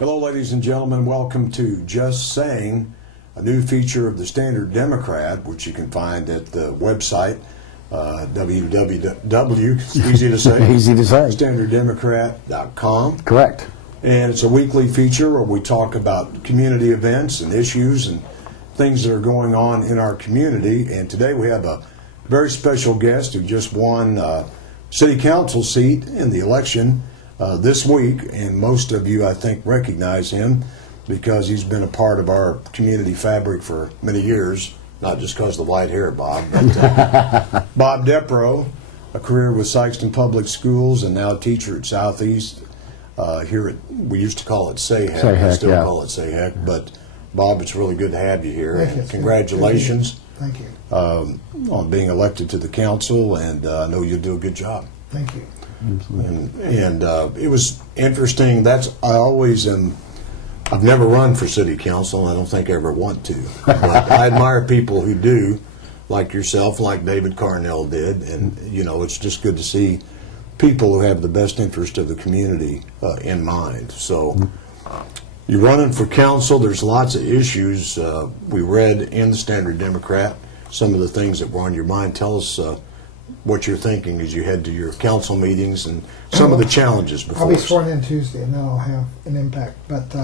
Hello, ladies and gentlemen. Welcome to Just Saying, a new feature of the Standard Democrat, which you can find at the website, www, it's easy to say, Easy to say. standarddemocrat.com. Correct. And it's a weekly feature where we talk about community events and issues and things that are going on in our community. And today we have a very special guest who just won a city council seat in the election this week, and most of you, I think, recognize him because he's been a part of our community fabric for many years, not just because of the white hair, Bob, but Bob Depro, a career with Sikeston Public Schools and now a teacher at Southeast here at, we used to call it SAHEC, I still call it SAHEC, but Bob, it's really good to have you here. Thank you. And congratulations Thank you. on being elected to the council, and I know you'll do a good job. Thank you. And it was interesting. I always am. I've never run for city council, and I don't think I ever want to. But I admire people who do, like yourself, like David Carnell did, and it's just good to see people who have the best interest of the community in mind. So you're running for council. There's lots of issues. We read in the Standard Democrat some of the things that were on your mind. Tell us what you're thinking as you head to your council meetings and some of the challenges before I'll be us. sworn in Tuesday, and then I'll have an impact. But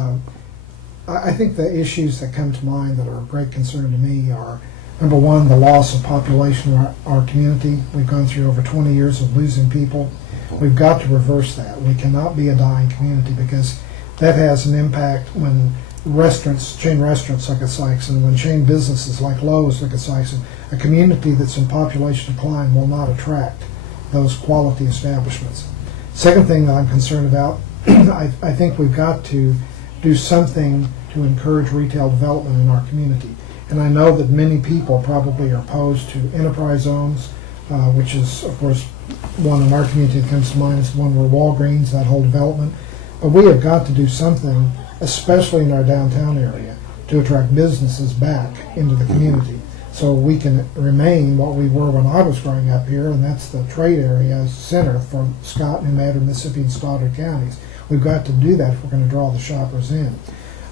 I think the issues that come to mind that are of great concern to me are, number one, the loss of population in our community. We've gone through over 20 years of losing people. We've got to reverse that. We cannot be a dying community because that has an impact when restaurants, chain restaurants like at Sikeston, when chain businesses like Lowe's like at Sikeston, a community that's in population decline will not attract those quality establishments. Second thing that I'm concerned about, I think we've got to do something to encourage retail development in our community. And I know that many people probably are opposed to enterprise zones, which is, of course, one in our community that comes to mind is the one where Walgreens, that whole development. But we have got to do something, especially in our downtown area, to attract businesses back into the community so we can remain what we were when I was growing up here, and that's the trade area center for Scott, New Madrid, Mississippi, and Stoddard counties. We've got to do that if we're going to draw the shoppers in.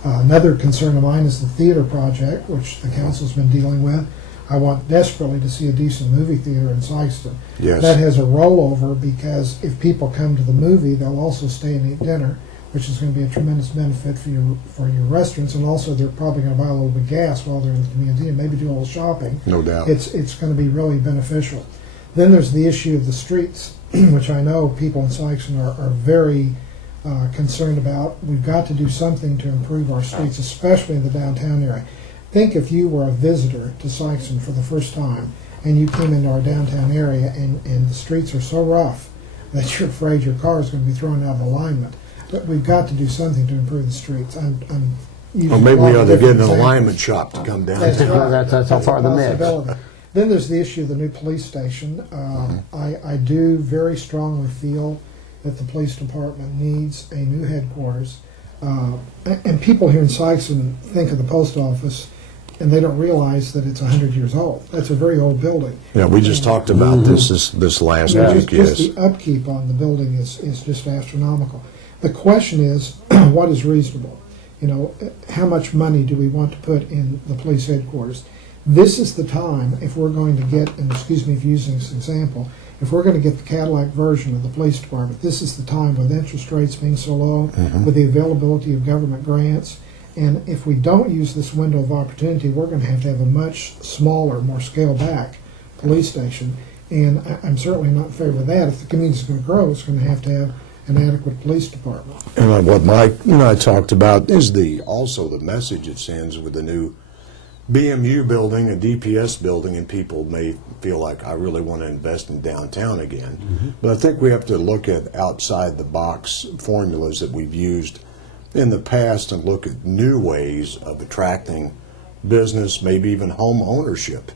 Another concern of mine is the theater project, which the council's been dealing with. I want desperately to see a decent movie theater in Sikeston. Yes. That has a rollover because if people come to the movie, they'll also stay and eat dinner, which is going to be a tremendous benefit for your restaurants, and also they're probably going to buy a little bit of gas while they're in the community and maybe do a little shopping. No doubt. It's going to be really beneficial. Then there's the issue of the streets, which I know people in Sikeston are very concerned about. We've got to do something to improve our streets, especially in the downtown area. Think if you were a visitor to Sikeston for the first time and you came into our downtown area and the streets are so rough that you're afraid your car is going to be thrown out of alignment. But we've got to do something to improve the streets. I'm using Or maybe a lot we ought of to get different an examples. alignment shop to come down. That's right. That's how far a the mix. possibility. Then there's the issue of the new police station. I do very strongly feel that the police department needs a new headquarters. And people here in Sikeston think of the post office, and they don't realize that it's 100 years old. That's a very old building. Yeah, we just talked about this last week. Just Yes. the upkeep on the building is just astronomical. The question is, what is reasonable? How much money do we want to put in the police headquarters? This is the time, if we're going to get, and excuse me for using this example, if we're going to get the Cadillac version of the police department, this is the time with interest rates being so low, with the availability of government grants, and if we don't use this window of opportunity, we're going to have a much smaller, more scaled-back police station, and I'm certainly not in favor of that. If the community's going to grow, it's going to have an adequate police department. And what Mike and I talked about is also the message it sends with the new BMU building, a DPS building, and people may feel like, I really want to invest in downtown again. But I think we have to look at outside-the-box formulas that we've used in the past and look at new ways of attracting business, maybe even home ownership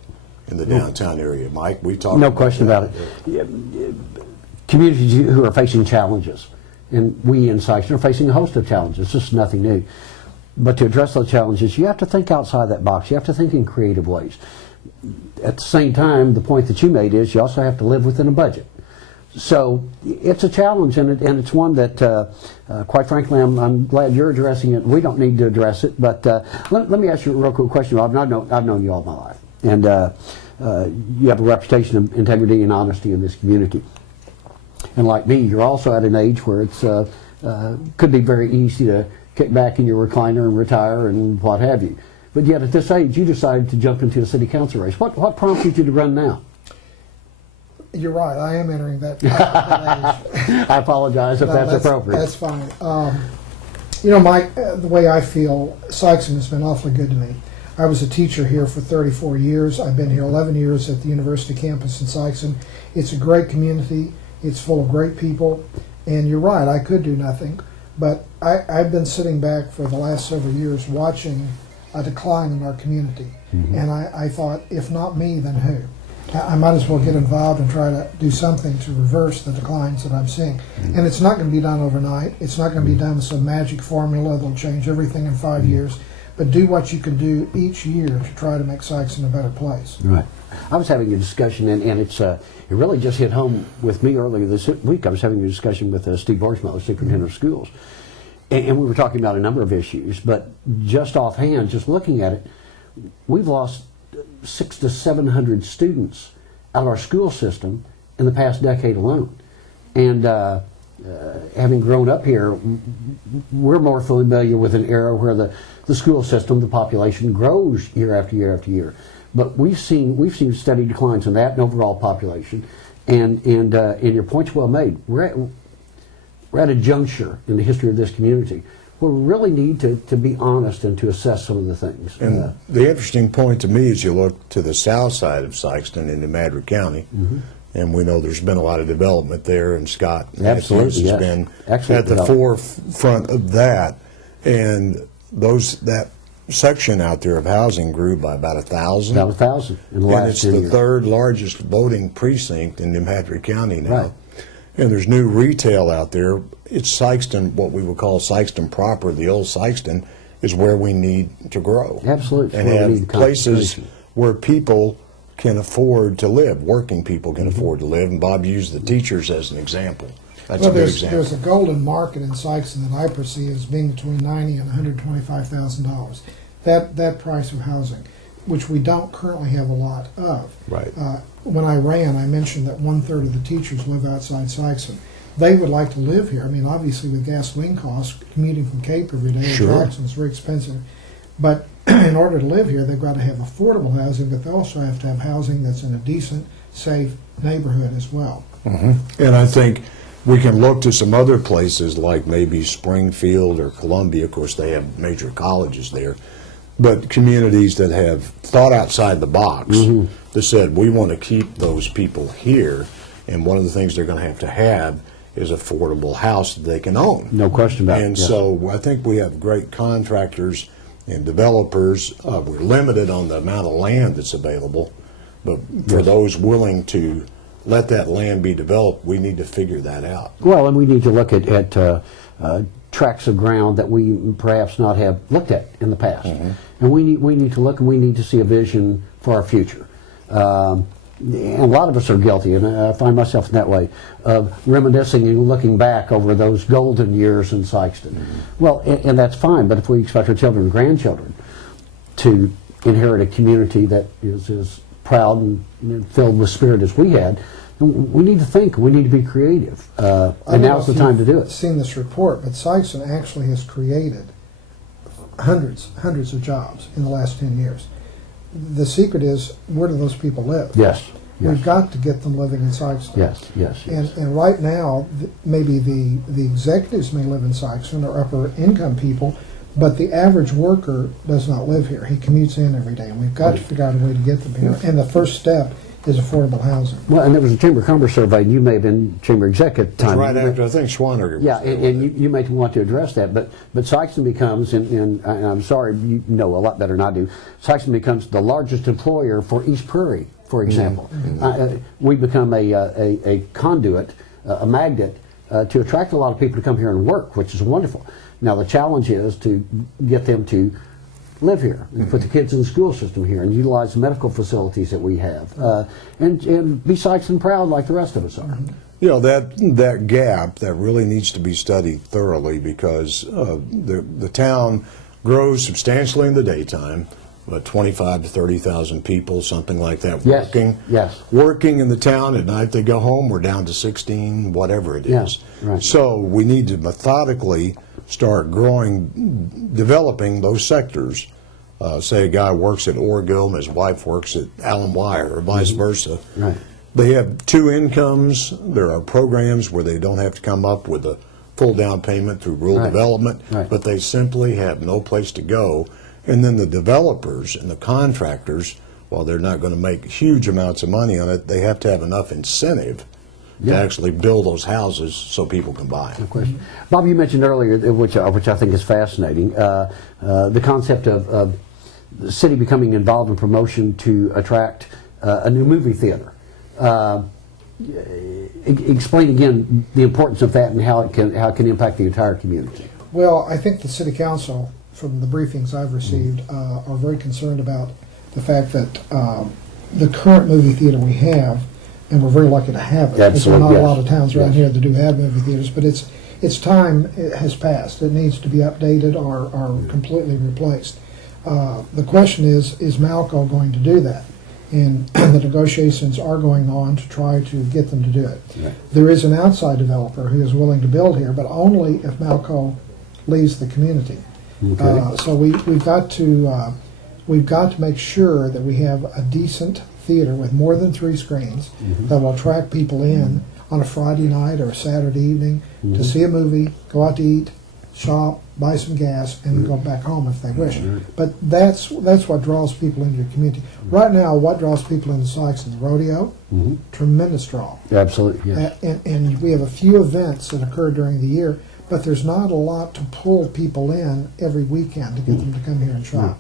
in the downtown area. Mike, we talked No about question that. about it. Communities who are facing challenges, and we in Sikeston are facing a host of challenges. This is nothing new. But to address those challenges, you have to think outside that box. You have to think in creative ways. At the same time, the point that you made is you also have to live within a budget. So it's a challenge, and it's one that, quite frankly, I'm glad you're addressing it. We don't need to address it, but let me ask you a real quick question, Rob. I've known you all my life, and you have a reputation of integrity and honesty in this community. And like me, you're also at an age where it's could be very easy to kick back in your recliner and retire and what have you. But yet, at this age, you decided to jump into a city council race. What prompted you to run now? You're right. I am entering that age. I apologize if No, that's appropriate. That's fine. You know, Mike, the way I feel, Sikeston has been awfully good to me. I was a teacher here for 34 years. I've been here 11 years at the university campus in Sikeston. It's a great community. It's full of great people. And you're right, I could do nothing. But I've been sitting back for the last several years watching a decline in our community. Mm-hmm. And I thought, if not me, then who? I might as well get involved and try to do something to reverse the declines that I'm seeing. Mm-hmm. And it's not going to be done overnight. It's not going to be done with some magic formula that'll change everything in 5 years. But do what you can do each year to try to make Sikeston a better place. Right. I was having a discussion, and it really just hit home with me earlier this week. I was having a discussion with Steve Borsmiller, superintendent of schools, and we were talking about a number of issues. But just offhand, just looking at it, we've lost 600 to 700 students out of our school system in the past decade alone. And having grown up here, we're more familiar with an era where the school system, the population grows year after year after year. But we've seen steady declines in that and overall population. And your point's well made. We're at a juncture in the history of this community where we really need to be honest and to assess some of the things. And the interesting point to me is you look to the south side of Sikeston into Madrid County, and we know there's been a lot of development there, and Scott Matthews has been at the forefront of that. And that section out there of housing grew by about 1,000. About 1,000 in the last 10 years. And it's the third largest voting precinct in New Madrid County now. Right. And there's new retail out there. It's Sikeston, what we would call Sikeston proper, the old Sikeston, is where we need to grow. Absolutely. And have places where people can afford to live, working people can afford to live. And Bob used the teachers as an example. That's a good example. There's a golden market in Sikeston that I perceive as being between $90,000 and $125,000. That price of housing, which we don't currently have a lot of. Right. When I ran, I mentioned that 1/3 of the teachers live outside Sikeston. They would like to live here. I mean, obviously with gasoline costs, commuting from Cape every day to Jackson is very expensive. But in order to live here, they've got to have affordable housing, but they also have to have housing that's in a decent, safe neighborhood as well. And I think we can look to some other places like maybe Springfield or Columbia. Of course, they have major colleges there. But communities that have thought outside the box, that said, we want to keep those people here, and one of the things they're going to have is affordable house that they can own. No question about it. And yes. so I think we have great contractors and developers. We're limited on the amount of land that's available, but for those willing to let that land be developed, we need to figure that out. Well, and we need to look at tracts of ground that we perhaps not have looked at in the past. And we need to look, and we need to see a vision for our future. And a lot of us are guilty, and I find myself in that way, of reminiscing and looking back over those golden years in Sikeston. Well, and that's fine, but if we expect our children and grandchildren to inherit a community that is as proud and filled with spirit as we had, we need to think, we need to be creative, and now's the time to do it. I've seen this report, but Sikeston actually has created hundreds of jobs in the last 10 years. The secret is, where do those people live? Yes. We've got to get them living in Sikeston. Yes. And right now, maybe the executives may live in Sikeston, or upper income people, but the average worker does not live here. He commutes in every day, and we've got to figure out a way to get them here. And the first step is affordable housing. Well, and there was a Chamber of Commerce survey, and you may have been Chamber Exec at the time. Right after, I think, Schwaner. Yeah, and you may want to address that, but Sikeston becomes, and I'm sorry, you know a lot better than I do, Sikeston becomes the largest employer for East Prairie, for example. We become a conduit, a magnet, to attract a lot of people to come here and work, which is wonderful. Now, the challenge is to get them to live here and put the kids in the school system here and utilize the medical facilities that we have, and be Sikeston proud like the rest of us are. You know, that gap, that really needs to be studied thoroughly, because the town grows substantially in the daytime, about 25 to 30,000 people, something like that, Yes, working. yes. Working in the town. At night they go home, we're down to 16, whatever it Yeah, is. right. So we need to methodically start developing those sectors. Say a guy works at Orgill and his wife works at Allen Wire, or vice versa. Right. They have two incomes. There are programs where they don't have to come up with a full down payment through rural Right. development, Right. but they simply have no place to go. And then the developers and the contractors, while they're not going to make huge amounts of money on it, they have to have enough incentive to actually build those houses so people can buy them. Question. Bob, you mentioned earlier, which I think is fascinating, the concept of the city becoming involved in promotion to attract a new movie theater. Explain again the importance of that and how it can impact the entire community. Well, I think the city council, from the briefings I've received, are very concerned about the fact that the current movie theater we have, and we're very lucky to have it, because there are not Absolutely, a yes. lot of towns around Yes. here that do have movie theaters, but its time has passed. It needs to be updated or completely replaced. The question is Malco going to do that? And the negotiations are going on to try to get them to do it. Right. There is an outside developer who is willing to build here, but only if Malco leaves the community. Okay. So we've got to make sure that we have a decent theater with more than 3 screens that will attract people in on a Friday night or a Saturday evening to see a movie, go out to eat, shop, buy some gas, and go back home if they wish. But that's what draws people into your community. Right now, what draws people into Sykes is the rodeo, tremendous draw. Absolutely, yes. And we have a few events that occur during the year, but there's not a lot to pull people in every weekend to get them to come here and shop.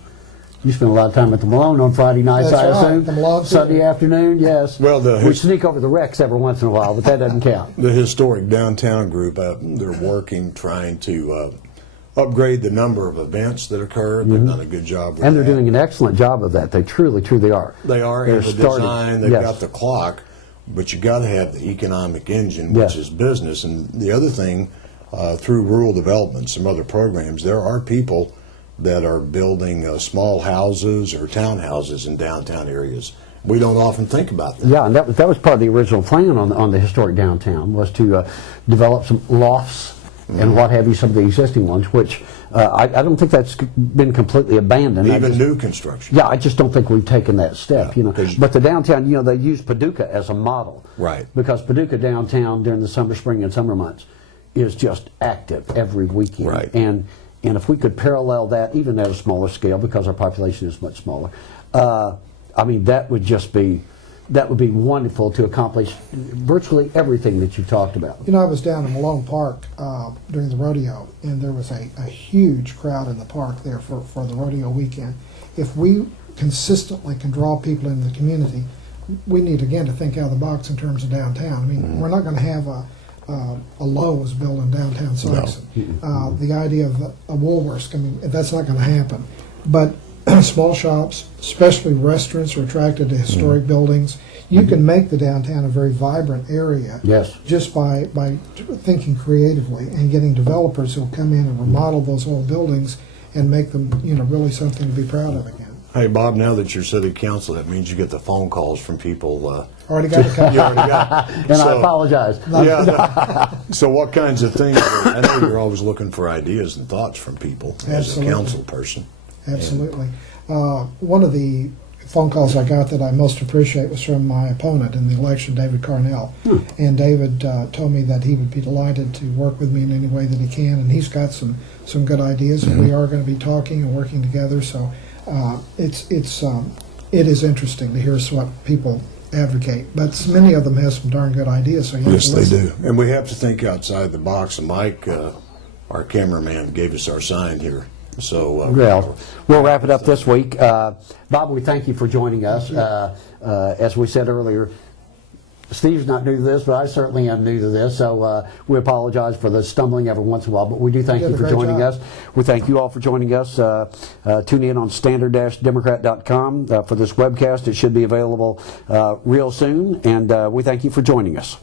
You spend a lot of time at the Malone on Friday nights, That's I right, assume? the Malone Sunday Theater. afternoon, yes. Well, we sneak over the Rex every once in a while, but that doesn't count. The historic downtown group, they're working, trying to upgrade the number of events that occur. They've done a good job with And they're that. doing an excellent job of that. They truly are. They are They're in the starting- design. They've yes. got the clock, but you got to have the economic engine, Yes. which is business. And the other thing, through rural development, some other programs, there are people that are building small houses or townhouses in downtown areas. We don't often think about that. Yeah, and that was part of the original plan on the historic downtown, was to develop some lofts and what have you, some of the existing ones, which I don't think that's been completely abandoned. Even new construction. Yeah, I just don't think we've taken that step, Yeah, you know. 'cause- But the downtown, you know, they use Paducah as a model. Right. Because Paducah downtown during the summer, spring, and summer months is just active every weekend. Right. And if we could parallel that, even at a smaller scale, because our population is much smaller, I mean, that would be wonderful to accomplish virtually everything that you've talked about. You know, I was down in Malone Park during the rodeo, and there was a huge crowd in the park there for the rodeo weekend. If we consistently can draw people into the community, we need, again, to think out of the box in terms of downtown. I mean, we're not going to have a Lowe's built in downtown Sykes. The idea of a Woolworths, I mean, that's not going to happen. But small shops, especially restaurants, are attracted to historic buildings. You can make the downtown a very vibrant area Yes. just by thinking creatively and getting developers who will come in and remodel those old buildings and make them, you know, really something to be proud of again. Hey, Bob, now that you're city council, that means you get the phone calls from people. Already got to You already got. And I apologize. Yeah. So what kinds of things? I know you're always looking for ideas and thoughts from people as a Absolutely. council person. Absolutely. One of the phone calls I got that I most appreciate was from my opponent in the election, David Carnell. And David told me that he would be delighted to work with me in any way that he can, and he's got some good ideas, and we are going to be talking and working together. So it is interesting to hear what people advocate, but many of them have some darn good ideas. So you have Yes, to they listen. do. And we have to think outside the box. And Mike, our cameraman, gave us our sign here. So Well, we'll wrap it up this week. Bob, we thank you for joining us. As we said earlier, Steve's not new to this, but I certainly am new to this, so we apologize for the stumbling every once in a while, but we do thank You you did a for great joining job. us. We thank you all for joining us. Tune in on standard-democrat.com for this webcast. It should be available real soon, and we thank you for joining us.